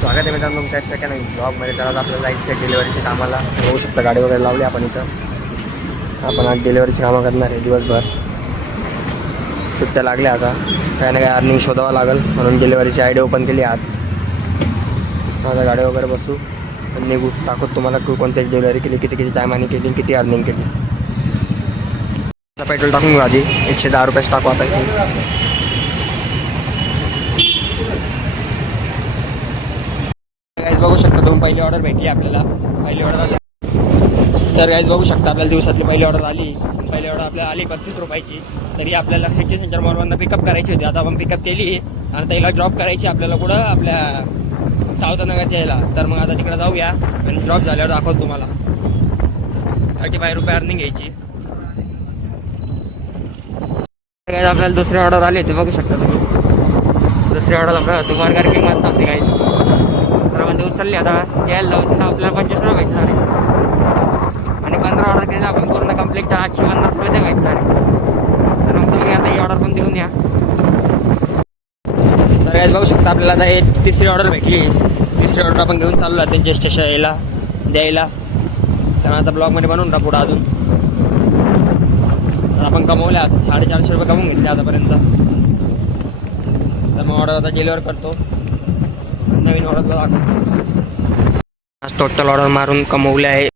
स्वागत आहे मित्रांनो तुमच्या चॅनल ब्लॉगमध्ये. तर आज आपल्याला जायचं डिलिव्हरीच्या कामाला. बघू शकता गाडी वगैरे लावली आपण इथं. आपण आज डिलिव्हरीची कामं करणार आहे दिवसभर. सुट्ट्या लागल्या आता, काही ना काही अर्निंग शोधावं लागेल म्हणून डिलिव्हरीची आयडी ओपन केली आज. आता गाडी वगैरे बसू आणि निघू. टाकूत तुम्हाला कोणत्याची डिलिव्हरी केली, किती टायमाने केली, किती अर्निंग केली. आता पेट्रोल टाकून घेऊ आधी. 110 रुपयेच टाकू आता. गाईज बघू शकता तुम्ही, पहिली ऑर्डर भेटली आपल्याला. पहिली ऑर्डर आली. तर गाईज बघू शकता आपल्याला दिवसातली पहिली ऑर्डर आली. पहिली ऑर्डर आपल्याला आली 35 रुपयाची. तरी आपल्याला लक्षाची सेंटर मॉलवरनं पिकअप करायची होती. आता आपण पिकअप केली आणि त्याला ड्रॉप करायची आपल्याला कुठं, आपल्या सावतानगरच्या यायला. तर मग आता तिकडे जाऊया आणि ड्रॉप झाल्यावर दाखवतो तुम्हाला. 35 रुपये अर्निंग घ्यायची. गाईज आपल्याला दुसरी ऑर्डर आली होती, बघू शकता तुम्ही. दुसरी ऑर्डर आपल्याला तुम्हाला गार्किंग म्हणत नव्हती गाईज. तर म्हणजे उचलली आता यायला लावून आपल्याला 25 रुपये भेटणार आहे. आणि 15 ऑर्डर केली आपण पूर्ण कंप्लीट तर 850 रुपये ते भेटणार आहे. तर मग तुम्ही आता ही ऑर्डर पण देऊन या. तर याच बघू शकता आपल्याला आता एक तिसरी ऑर्डर भेटली. तिसरी ऑर्डर आपण घेऊन चाललो आहे त्यांच्या स्टेशन यायला द्यायला. तर आता ब्लॉगमध्ये बनवून राहा पुढं अजून. तर आपण कमवले आता 450 रुपये कमवून घेतले आतापर्यंत. तर मग ऑर्डर आता डिलिव्हर करतो. नवीन ऑर्डरला दाखवतो. आज टोटल ऑर्डर मारून कमवले आहे